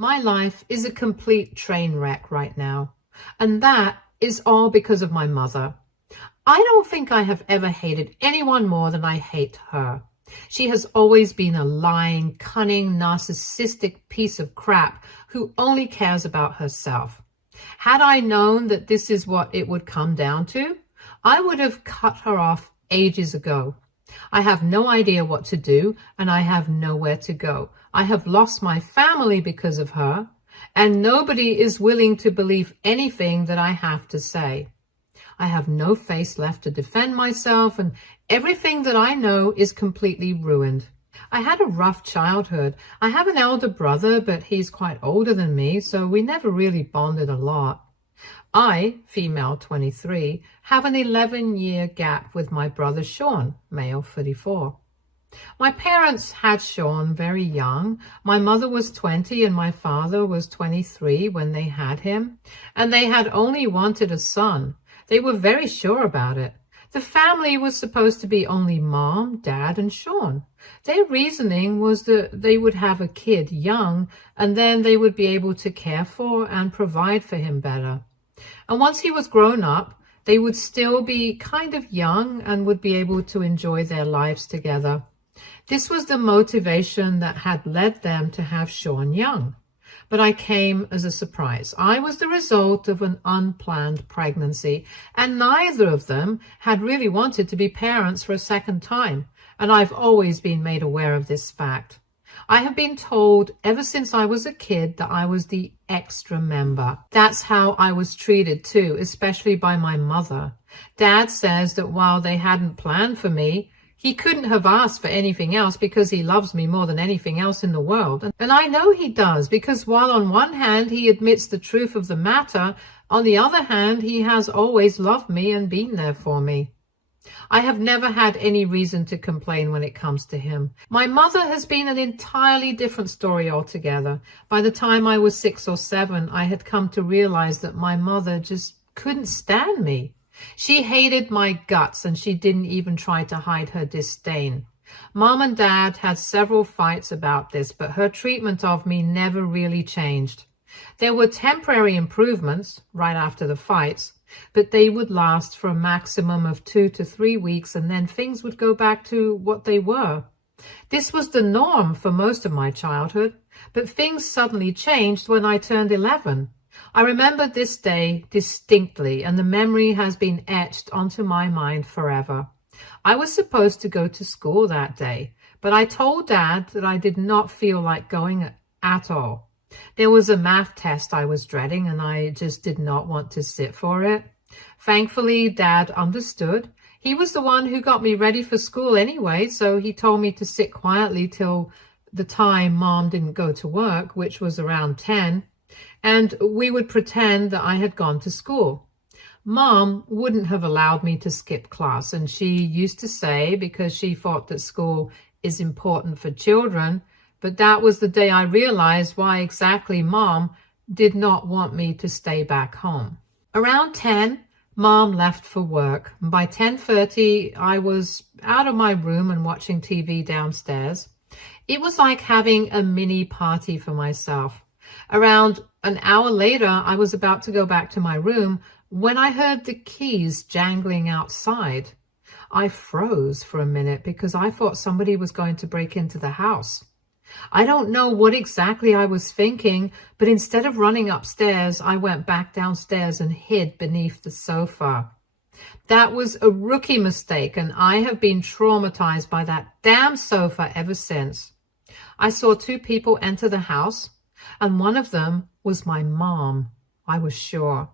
My life is a complete train wreck right now, and that is all because of my mother. I don't think I have ever hated anyone more than I hate her. She has always been a lying, cunning, narcissistic piece of crap who only cares about herself. Had I known that this is what it would come down to, I would have cut her off ages ago. I have no idea what to do, and I have nowhere to go. I have lost my family because of her, and nobody is willing to believe anything that I have to say. I have no face left to defend myself, and everything that I know is completely ruined. I had a rough childhood. I have an elder brother, but he's quite older than me, so we never really bonded a lot. I, female 23, have an 11-year gap with my brother Sean, male 34. My parents had Sean very young. My mother was 20 and my father was 23 when they had him, and they had only wanted a son. They were very sure about it. The family was supposed to be only Mom, Dad, and Sean. Their reasoning was that they would have a kid young, and then they would be able to care for and provide for him better. And once he was grown up, they would still be kind of young and would be able to enjoy their lives together. This was the motivation that had led them to have Sean young. But I came as a surprise. I was the result of an unplanned pregnancy, and neither of them had really wanted to be parents for a second time, and I've always been made aware of this fact. I have been told ever since I was a kid that I was the extra member. That's how I was treated too, especially by my mother. Dad says that while they hadn't planned for me, he couldn't have asked for anything else because he loves me more than anything else in the world. And I know he does, because while on one hand he admits the truth of the matter, on the other hand he has always loved me and been there for me. I have never had any reason to complain when it comes to him. My mother has been an entirely different story altogether. By the time I was 6 or 7, I had come to realize that my mother just couldn't stand me. She hated my guts, and she didn't even try to hide her disdain. Mom and Dad had several fights about this, but her treatment of me never really changed. There were temporary improvements right after the fights, but they would last for a maximum of 2 to 3 weeks, and then things would go back to what they were. This was the norm for most of my childhood, but things suddenly changed when I turned 11. I remember this day distinctly, and the memory has been etched onto my mind forever. I was supposed to go to school that day, but I told Dad that I did not feel like going at all. There was a math test I was dreading, and I just did not want to sit for it. Thankfully, Dad understood. He was the one who got me ready for school anyway, so he told me to sit quietly till the time Mom didn't go to work, which was around 10, and we would pretend that I had gone to school. Mom wouldn't have allowed me to skip class, and she used to say, because she thought that school is important for children, but that was the day I realized why exactly Mom did not want me to stay back home. Around 10, Mom left for work. By 10:30, I was out of my room and watching TV downstairs. It was like having a mini party for myself. Around an hour later, I was about to go back to my room when I heard the keys jangling outside. I froze for a minute because I thought somebody was going to break into the house. I don't know what exactly I was thinking, but instead of running upstairs, I went back downstairs and hid beneath the sofa. That was a rookie mistake, and I have been traumatized by that damn sofa ever since. I saw 2 people enter the house, and one of them was my mom, I was sure.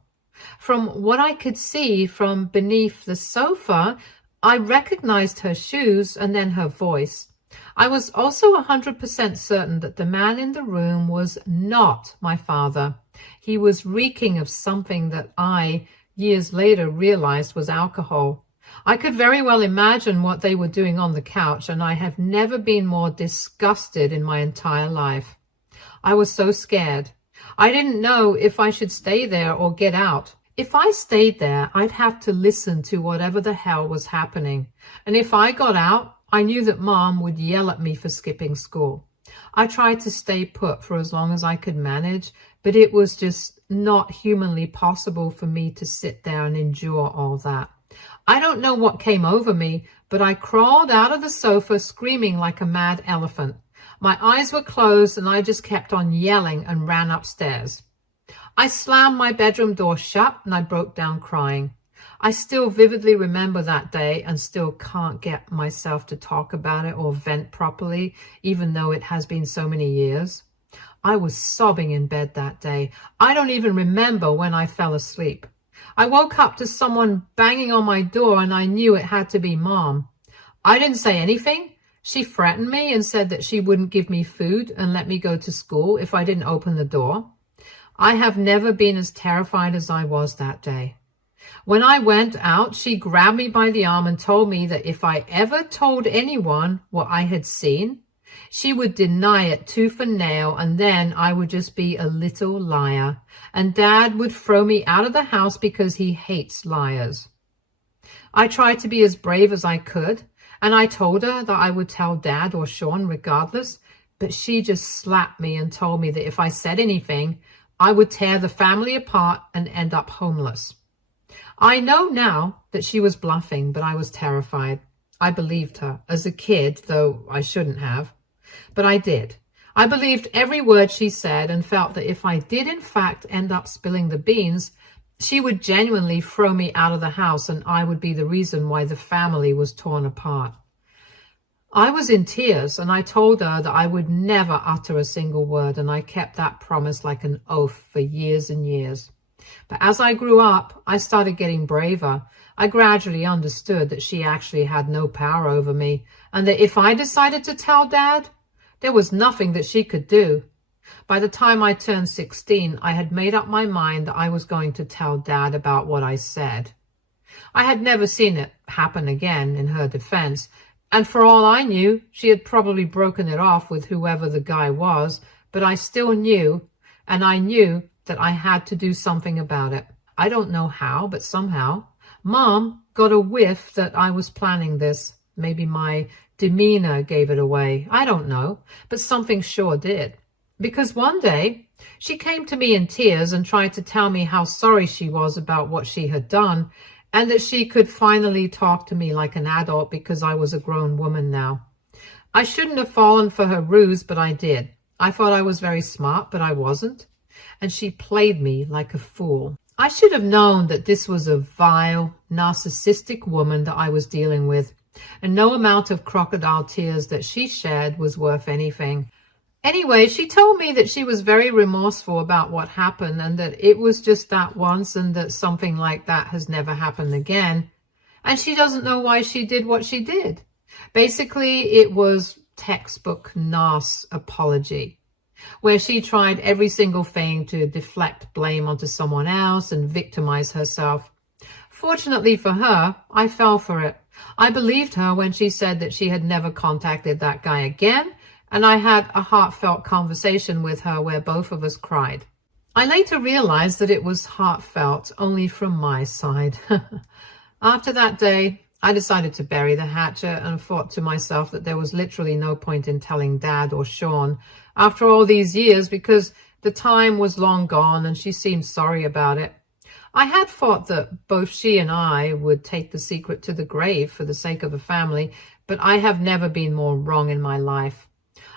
From what I could see from beneath the sofa, I recognized her shoes and then her voice. I was also 100% certain that the man in the room was not my father. He was reeking of something that I, years later, realized was alcohol. I could very well imagine what they were doing on the couch, and I have never been more disgusted in my entire life. I was so scared. I didn't know if I should stay there or get out. If I stayed there, I'd have to listen to whatever the hell was happening. And if I got out, I knew that Mom would yell at me for skipping school. I tried to stay put for as long as I could manage, but it was just not humanly possible for me to sit there and endure all that. I don't know what came over me, but I crawled out of the sofa screaming like a mad elephant. My eyes were closed and I just kept on yelling and ran upstairs. I slammed my bedroom door shut and I broke down crying. I still vividly remember that day and still can't get myself to talk about it or vent properly, even though it has been so many years. I was sobbing in bed that day. I don't even remember when I fell asleep. I woke up to someone banging on my door and I knew it had to be Mom. I didn't say anything. She threatened me and said that she wouldn't give me food and let me go to school if I didn't open the door. I have never been as terrified as I was that day. When I went out, she grabbed me by the arm and told me that if I ever told anyone what I had seen, she would deny it tooth and nail, and then I would just be a little liar, and Dad would throw me out of the house because he hates liars. I tried to be as brave as I could, and I told her that I would tell Dad or Sean regardless, but she just slapped me and told me that if I said anything, I would tear the family apart and end up homeless. I know now that she was bluffing, but I was terrified. I believed her as a kid, though I shouldn't have. But I did. I believed every word she said and felt that if I did in fact end up spilling the beans, she would genuinely throw me out of the house and I would be the reason why the family was torn apart. I was in tears and I told her that I would never utter a single word, and I kept that promise like an oath for years and years. But as I grew up, I started getting braver. I gradually understood that she actually had no power over me, and that if I decided to tell Dad, there was nothing that she could do. By the time I turned 16, I had made up my mind that I was going to tell Dad about what I said. I had never seen it happen again, in her defense, and for all I knew, she had probably broken it off with whoever the guy was, but I still knew, and I knew that I had to do something about it. I don't know how, but somehow. Mom got a whiff that I was planning this. Maybe my demeanor gave it away. I don't know, but something sure did. Because one day, she came to me in tears and tried to tell me how sorry she was about what she had done, and that she could finally talk to me like an adult because I was a grown woman now. I shouldn't have fallen for her ruse, but I did. I thought I was very smart, but I wasn't. And she played me like a fool. I should have known that this was a vile, narcissistic woman that I was dealing with, and no amount of crocodile tears that she shed was worth anything. Anyway, she told me that she was very remorseful about what happened and that it was just that once and that something like that has never happened again. And she doesn't know why she did what she did. Basically, it was textbook narc apology, where she tried every single thing to deflect blame onto someone else and victimize herself. Fortunately for her, I fell for it. I believed her when she said that she had never contacted that guy again, and I had a heartfelt conversation with her where both of us cried. I later realized that it was heartfelt only from my side. After that day, I decided to bury the hatchet and thought to myself that there was literally no point in telling Dad or Sean after all these years, because the time was long gone and she seemed sorry about it. I had thought that both she and I would take the secret to the grave for the sake of the family, but I have never been more wrong in my life.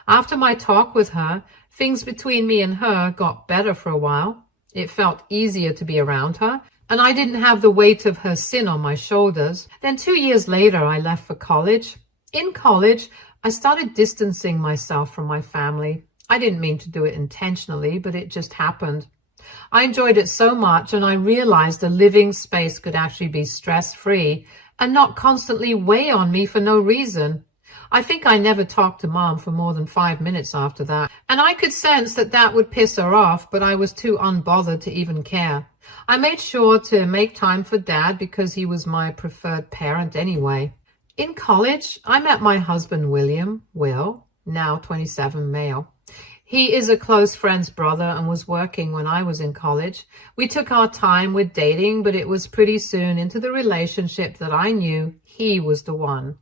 After my talk with her, things between me and her got better for a while. It felt easier to be around her, and I didn't have the weight of her sin on my shoulders. Then 2 years later, I left for college. In college, I started distancing myself from my family. I didn't mean to do it intentionally, but it just happened. I enjoyed it so much, and I realized a living space could actually be stress-free and not constantly weigh on me for no reason. I think I never talked to Mom for more than 5 minutes after that, and I could sense that that would piss her off, but I was too unbothered to even care. I made sure to make time for Dad because he was my preferred parent anyway. In college, I met my husband Will, now 27, male. He is a close friend's brother and was working when I was in college. We took our time with dating, but it was pretty soon into the relationship that I knew he was the one.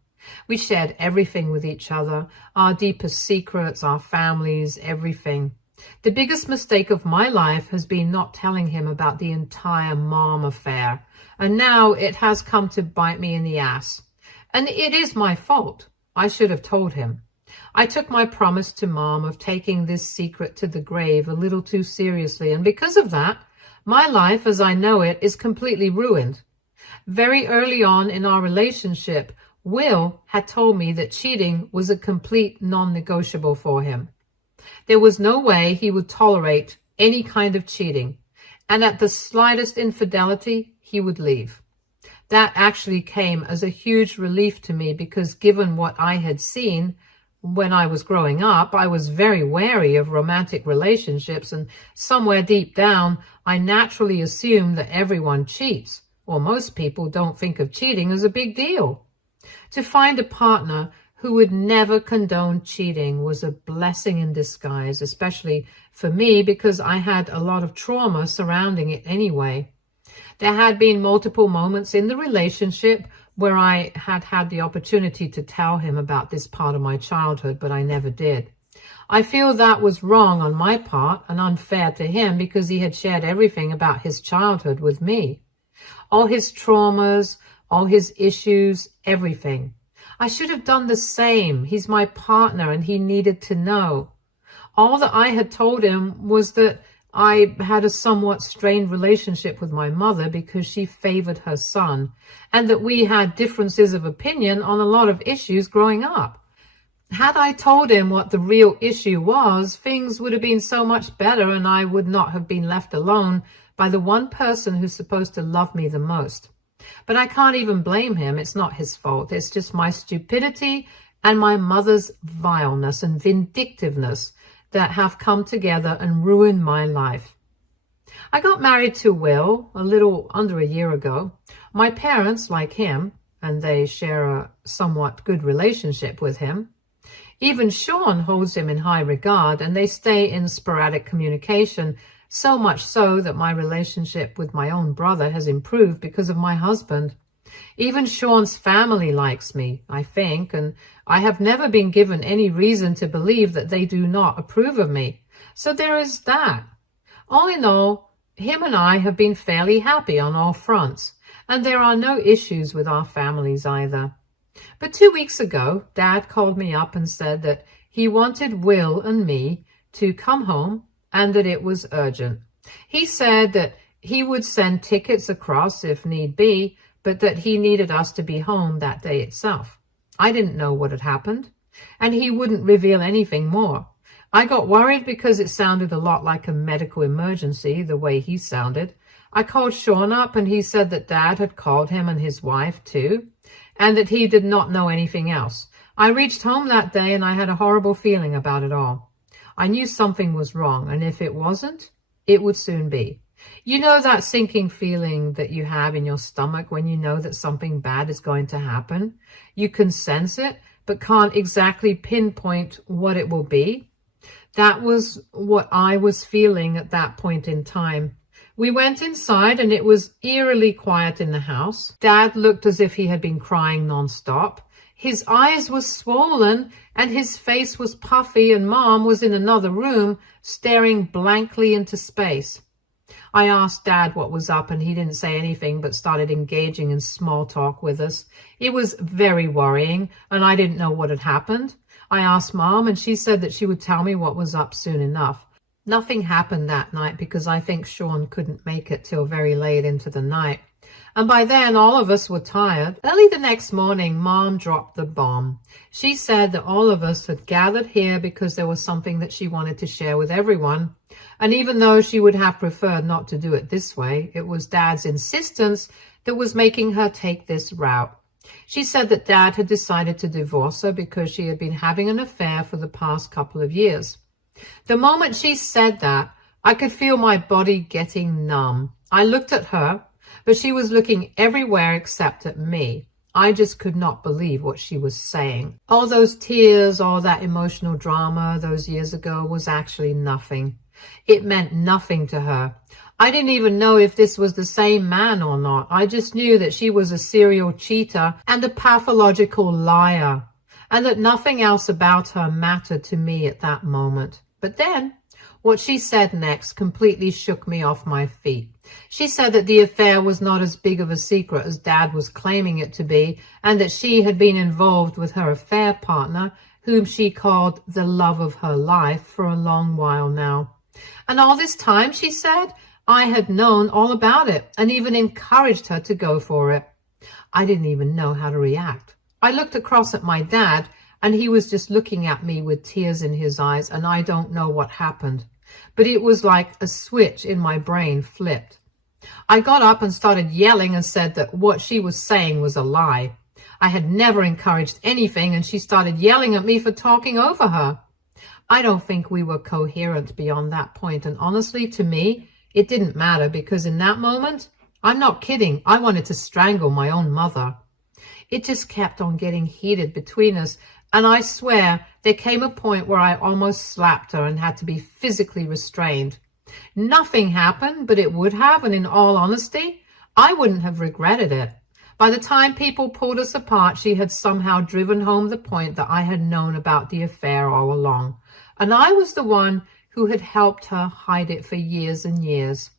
We shared everything with each other, our deepest secrets, our families, everything. The biggest mistake of my life has been not telling him about the entire Mom affair, and now it has come to bite me in the ass. And it is my fault. I should have told him. I took my promise to Mom of taking this secret to the grave a little too seriously, and because of that, my life as I know it is completely ruined. Very early on in our relationship, Will had told me that cheating was a complete non-negotiable for him. There was no way he would tolerate any kind of cheating, and at the slightest infidelity, he would leave. That actually came as a huge relief to me because given what I had seen when I was growing up, I was very wary of romantic relationships, and somewhere deep down, I naturally assumed that everyone cheats, or most people don't think of cheating as a big deal. To find a partner who would never condone cheating was a blessing in disguise, especially for me because I had a lot of trauma surrounding it anyway. There had been multiple moments in the relationship where I had had the opportunity to tell him about this part of my childhood, but I never did. I feel that was wrong on my part and unfair to him because he had shared everything about his childhood with me. All his traumas, all his issues, everything. I should have done the same. He's my partner and he needed to know. All that I had told him was that I had a somewhat strained relationship with my mother because she favored her son, and that we had differences of opinion on a lot of issues growing up. Had I told him what the real issue was, things would have been so much better and I would not have been left alone by the one person who's supposed to love me the most. But I can't even blame him. It's not his fault. It's just my stupidity and my mother's vileness and vindictiveness that have come together and ruined my life. I got married to Will a little under a year ago. My parents like him, and they share a somewhat good relationship with him. Even Sean holds him in high regard, and they stay in sporadic communication, so much so that my relationship with my own brother has improved because of my husband. Even Sean's family likes me, I think, and I have never been given any reason to believe that they do not approve of me. So there is that. All in all, him and I have been fairly happy on all fronts, and there are no issues with our families either. But 2 weeks ago, Dad called me up and said that he wanted Will and me to come home and that it was urgent. He said that he would send tickets across if need be, but that he needed us to be home that day itself. I didn't know what had happened, and he wouldn't reveal anything more. I got worried because it sounded a lot like a medical emergency, the way he sounded. I called Sean up, and he said that Dad had called him and his wife too, and that he did not know anything else. I reached home that day, and I had a horrible feeling about it all. I knew something was wrong, and if it wasn't, it would soon be. You know that sinking feeling that you have in your stomach when you know that something bad is going to happen? You can sense it, but can't exactly pinpoint what it will be. That was what I was feeling at that point in time. We went inside and it was eerily quiet in the house. Dad looked as if he had been crying nonstop. His eyes were swollen and his face was puffy, and Mom was in another room staring blankly into space. I asked Dad what was up and he didn't say anything but started engaging in small talk with us. It was very worrying and I didn't know what had happened. I asked Mom and she said that she would tell me what was up soon enough. Nothing happened that night because I think Sean couldn't make it till very late into the night. And by then, all of us were tired. Early the next morning, Mom dropped the bomb. She said that all of us had gathered here because there was something that she wanted to share with everyone. And even though she would have preferred not to do it this way, it was Dad's insistence that was making her take this route. She said that Dad had decided to divorce her because she had been having an affair for the past couple of years. The moment she said that, I could feel my body getting numb. I looked at her, but she was looking everywhere except at me. I just could not believe what she was saying. All those tears, all that emotional drama those years ago was actually nothing. It meant nothing to her. I didn't even know if this was the same man or not. I just knew that she was a serial cheater and a pathological liar, and that nothing else about her mattered to me at that moment. But then, what she said next completely shook me off my feet. She said that the affair was not as big of a secret as Dad was claiming it to be, and that she had been involved with her affair partner, whom she called the love of her life, for a long while now. And all this time, she said, I had known all about it and even encouraged her to go for it. I didn't even know how to react. I looked across at my dad, and he was just looking at me with tears in his eyes, and I don't know what happened. But it was like a switch in my brain flipped. I got up and started yelling and said that what she was saying was a lie. I had never encouraged anything, and she started yelling at me for talking over her. I don't think we were coherent beyond that point, and honestly, to me, it didn't matter, because in that moment, I'm not kidding, I wanted to strangle my own mother. It just kept on getting heated between us, and I swear there came a point where I almost slapped her and had to be physically restrained. Nothing happened, but it would have, and in all honesty, I wouldn't have regretted it. By the time people pulled us apart, she had somehow driven home the point that I had known about the affair all along, and I was the one who had helped her hide it for years and years.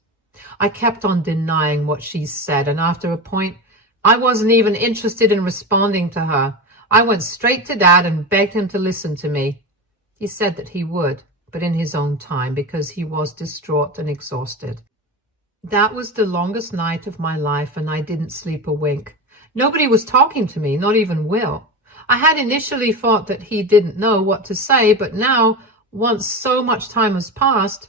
I kept on denying what she said, and after a point, I wasn't even interested in responding to her. I went straight to Dad and begged him to listen to me. He said that he would, but in his own time, because he was distraught and exhausted. That was the longest night of my life, and I didn't sleep a wink. Nobody was talking to me, not even Will. I had initially thought that he didn't know what to say, but now, once so much time has passed,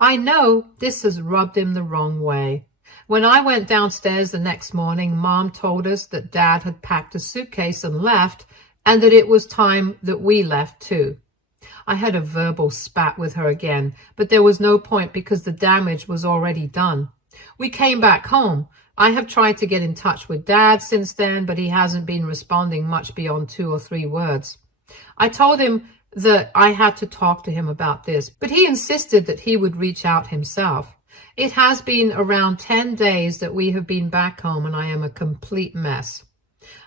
I know this has rubbed him the wrong way. When I went downstairs the next morning, Mom told us that Dad had packed a suitcase and left, and that it was time that we left too. I had a verbal spat with her again, but there was no point because the damage was already done. We came back home. I have tried to get in touch with Dad since then, but he hasn't been responding much beyond 2 or 3 words. I told him that I had to talk to him about this, but he insisted that he would reach out himself. It has been around 10 days that we have been back home, and I am a complete mess.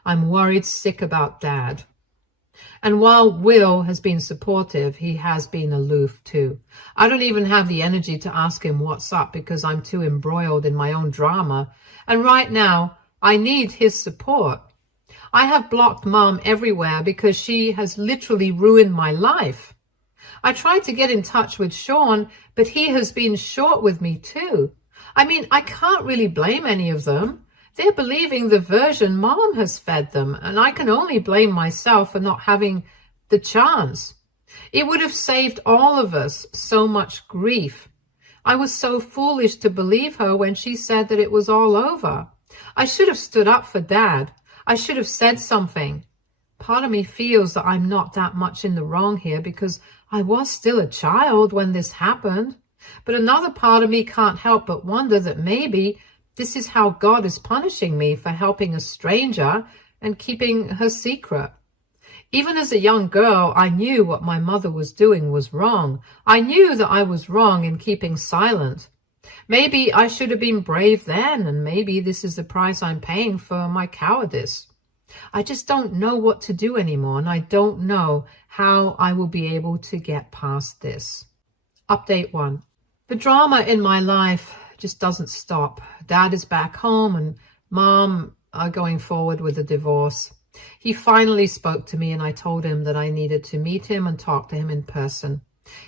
I'm worried sick about Dad. And while Will has been supportive, he has been aloof too. I don't even have the energy to ask him what's up because I'm too embroiled in my own drama. And right now, I need his support. I have blocked Mom everywhere because she has literally ruined my life. I tried to get in touch with Sean, but he has been short with me too. I mean, I can't really blame any of them. They're believing the version Mom has fed them, and I can only blame myself for not having the chance. It would have saved all of us so much grief. I was so foolish to believe her when she said that it was all over. I should have stood up for Dad. I should have said something. Part of me feels that I'm not that much in the wrong here because I was still a child when this happened. But another part of me can't help but wonder that maybe this is how God is punishing me for helping a stranger and keeping her secret. Even as a young girl, I knew what my mother was doing was wrong. I knew that I was wrong in keeping silent. Maybe I should have been brave then, and maybe this is the price I'm paying for my cowardice. I just don't know what to do anymore, and I don't know how I will be able to get past this. Update 1. The drama in my life just doesn't stop. Dad is back home, and Mom are going forward with a divorce. He finally spoke to me, and I told him that I needed to meet him and talk to him in person.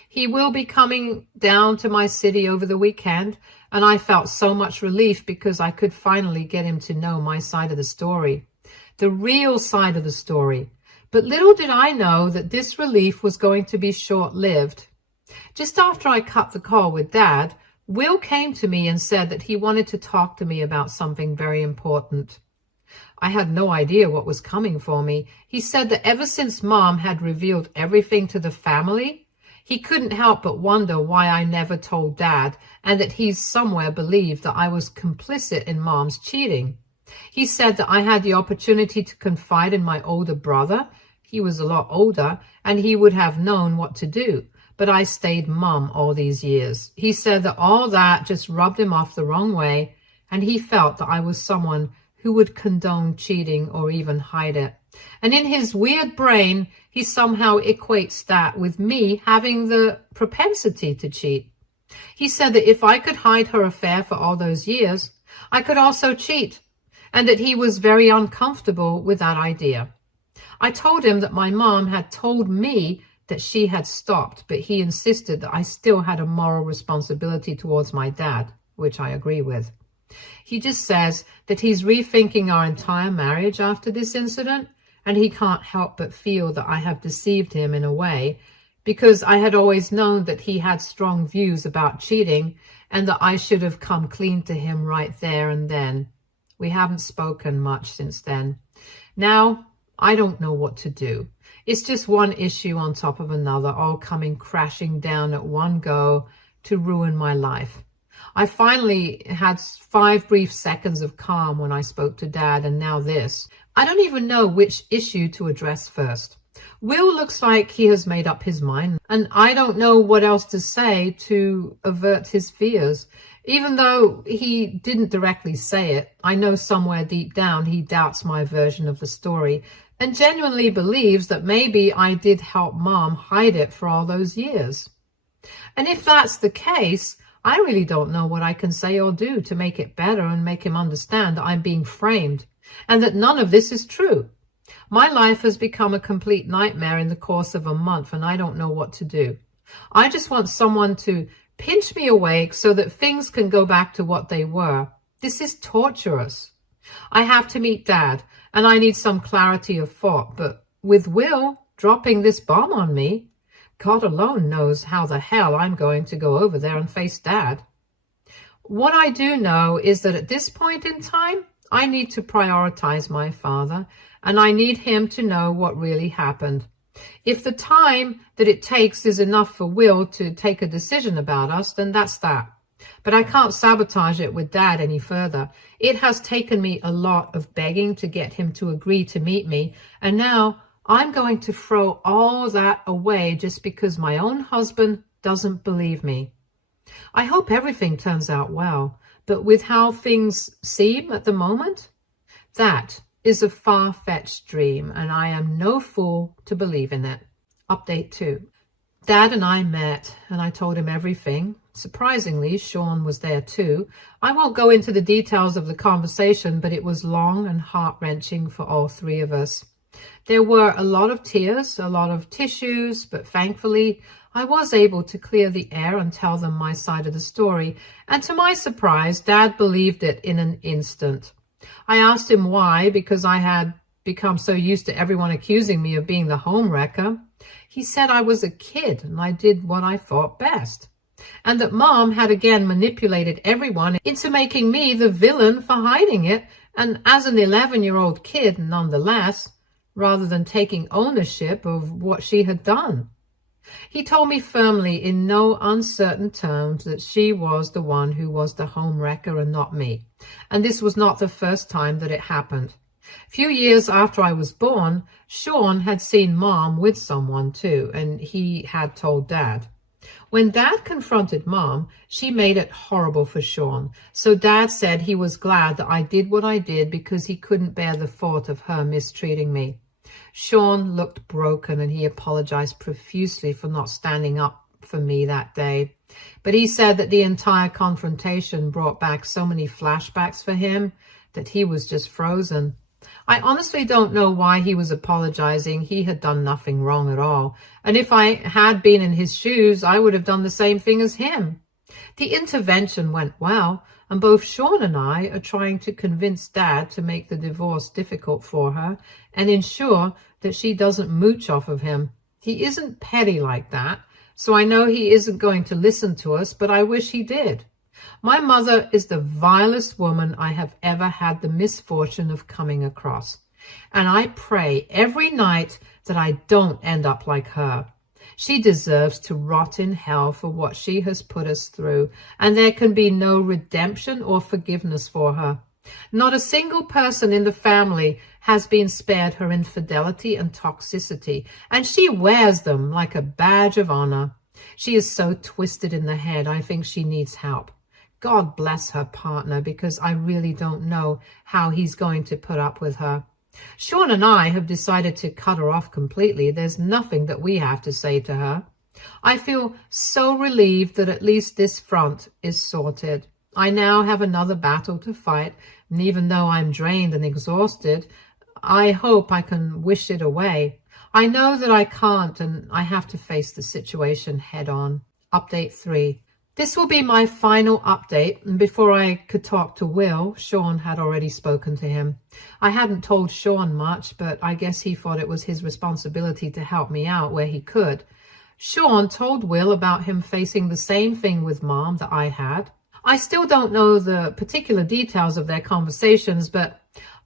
He will be coming down to my city over the weekend, and I felt so much relief because I could finally get him to know my side of the story, the real side of the story. But little did I know that this relief was going to be short-lived. Just after I cut the call with Dad, Will came to me and said that he wanted to talk to me about something very important. I had no idea what was coming for me. He said that ever since Mom had revealed everything to the family, he couldn't help but wonder why I never told Dad, and that he somewhere believed that I was complicit in Mom's cheating. He said that I had the opportunity to confide in my older brother. He was a lot older, and he would have known what to do. but I stayed mum all these years. He said that all that just rubbed him off the wrong way, and he felt that I was someone who would condone cheating or even hide it. And in his weird brain, he somehow equates that with me having the propensity to cheat. He said that if I could hide her affair for all those years, I could also cheat, and that he was very uncomfortable with that idea. I told him that my mom had told me that she had stopped, but he insisted that I still had a moral responsibility towards my dad, which I agree with. He just says that he's rethinking our entire marriage after this incident, and he can't help but feel that I have deceived him in a way, because I had always known that he had strong views about cheating and that I should have come clean to him right there and then. We haven't spoken much since then. Now, I don't know what to do. It's just one issue on top of another, all coming crashing down at one go to ruin my life. I finally had 5 brief seconds of calm when I spoke to Dad, and now this. I don't even know which issue to address first. Will looks like he has made up his mind, and I don't know what else to say to avert his fears. Even though he didn't directly say it, I know somewhere deep down he doubts my version of the story and genuinely believes that maybe I did help Mom hide it for all those years. And if that's the case, I really don't know what I can say or do to make it better and make him understand that I'm being framed and that none of this is true. My life has become a complete nightmare in the course of a month, and I don't know what to do. I just want someone to pinch me awake so that things can go back to what they were. This is torturous. I have to meet Dad, and I need some clarity of thought, but with Will dropping this bomb on me, God alone knows how the hell I'm going to go over there and face Dad. What I do know is that at this point in time, I need to prioritize my father, and I need him to know what really happened. If the time that it takes is enough for Will to take a decision about us, then that's that. But I can't sabotage it with Dad any further. It has taken me a lot of begging to get him to agree to meet me, and now I'm going to throw all that away just because my own husband doesn't believe me. I hope everything turns out well, but with how things seem at the moment, that is a far-fetched dream, and I am no fool to believe in it. Update 2. Dad and I met, and I told him everything. Surprisingly, Sean was there too. I won't go into the details of the conversation, but it was long and heart-wrenching for all 3 of us. There were a lot of tears, a lot of tissues, but thankfully, I was able to clear the air and tell them my side of the story, and to my surprise, Dad believed it in an instant. I asked him why, because I had become so used to everyone accusing me of being the home wrecker. He said I was a kid and I did what I thought best, and that Mom had again manipulated everyone into making me the villain for hiding it, and as an 11-year-old kid nonetheless, rather than taking ownership of what she had done. He told me firmly in no uncertain terms that she was the one who was the home wrecker and not me, and this was not the first time that it happened. A few years after I was born, Sean had seen Mom with someone too, and he had told Dad. When Dad confronted Mom, she made it horrible for Sean, so Dad said he was glad that I did what I did because he couldn't bear the thought of her mistreating me. Sean looked broken and he apologized profusely for not standing up for me that day. But he said that the entire confrontation brought back so many flashbacks for him that he was just frozen. I honestly don't know why he was apologizing. He had done nothing wrong at all. And if I had been in his shoes, I would have done the same thing as him. The intervention went well, and both Sean and I are trying to convince Dad to make the divorce difficult for her and ensure that she doesn't mooch off of him. He isn't petty like that, so I know he isn't going to listen to us, but I wish he did. My mother is the vilest woman I have ever had the misfortune of coming across, and I pray every night that I don't end up like her. She deserves to rot in hell for what she has put us through, and there can be no redemption or forgiveness for her. Not a single person in the family has been spared her infidelity and toxicity, and she wears them like a badge of honor. She is so twisted in the head. I think she needs help. God bless her partner, because I really don't know how he's going to put up with her. Sean and I have decided to cut her off completely. There's nothing that we have to say to her. I feel so relieved that at least this front is sorted. I now have another battle to fight, and even though I'm drained and exhausted, I hope I can wish it away. I know that I can't, and I have to face the situation head on. Update 3. This will be my final update, and before I could talk to Will, Sean had already spoken to him. I hadn't told Sean much, but I guess he thought it was his responsibility to help me out where he could. Sean told Will about him facing the same thing with Mom that I had. I still don't know the particular details of their conversations, but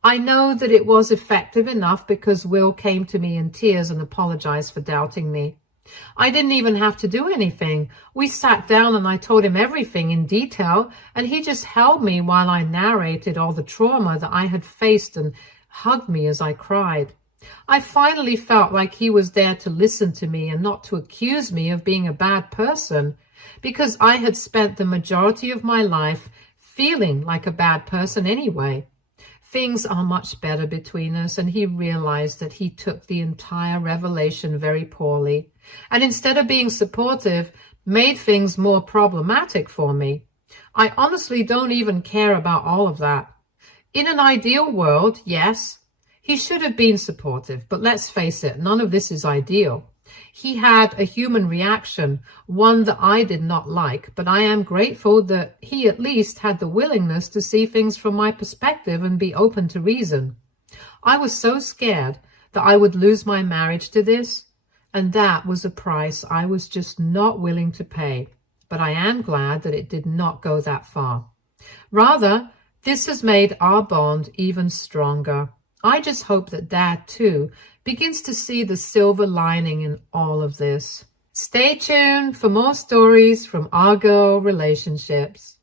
I know that it was effective enough because Will came to me in tears and apologized for doubting me. I didn't even have to do anything. We sat down and I told him everything in detail, and he just held me while I narrated all the trauma that I had faced and hugged me as I cried. I finally felt like he was there to listen to me and not to accuse me of being a bad person, because I had spent the majority of my life feeling like a bad person anyway. Things are much better between us, and he realized that he took the entire revelation very poorly, and instead of being supportive, made things more problematic for me. I honestly don't even care about all of that. In an ideal world, yes, he should have been supportive, but let's face it, none of this is ideal. He had a human reaction, one that I did not like, but I am grateful that he at least had the willingness to see things from my perspective and be open to reason. I was so scared that I would lose my marriage to this, and that was a price I was just not willing to pay. But I am glad that it did not go that far. Rather, this has made our bond even stronger. I just hope that Dad, too, begins to see the silver lining in all of this. Stay tuned for more stories from our girl relationships.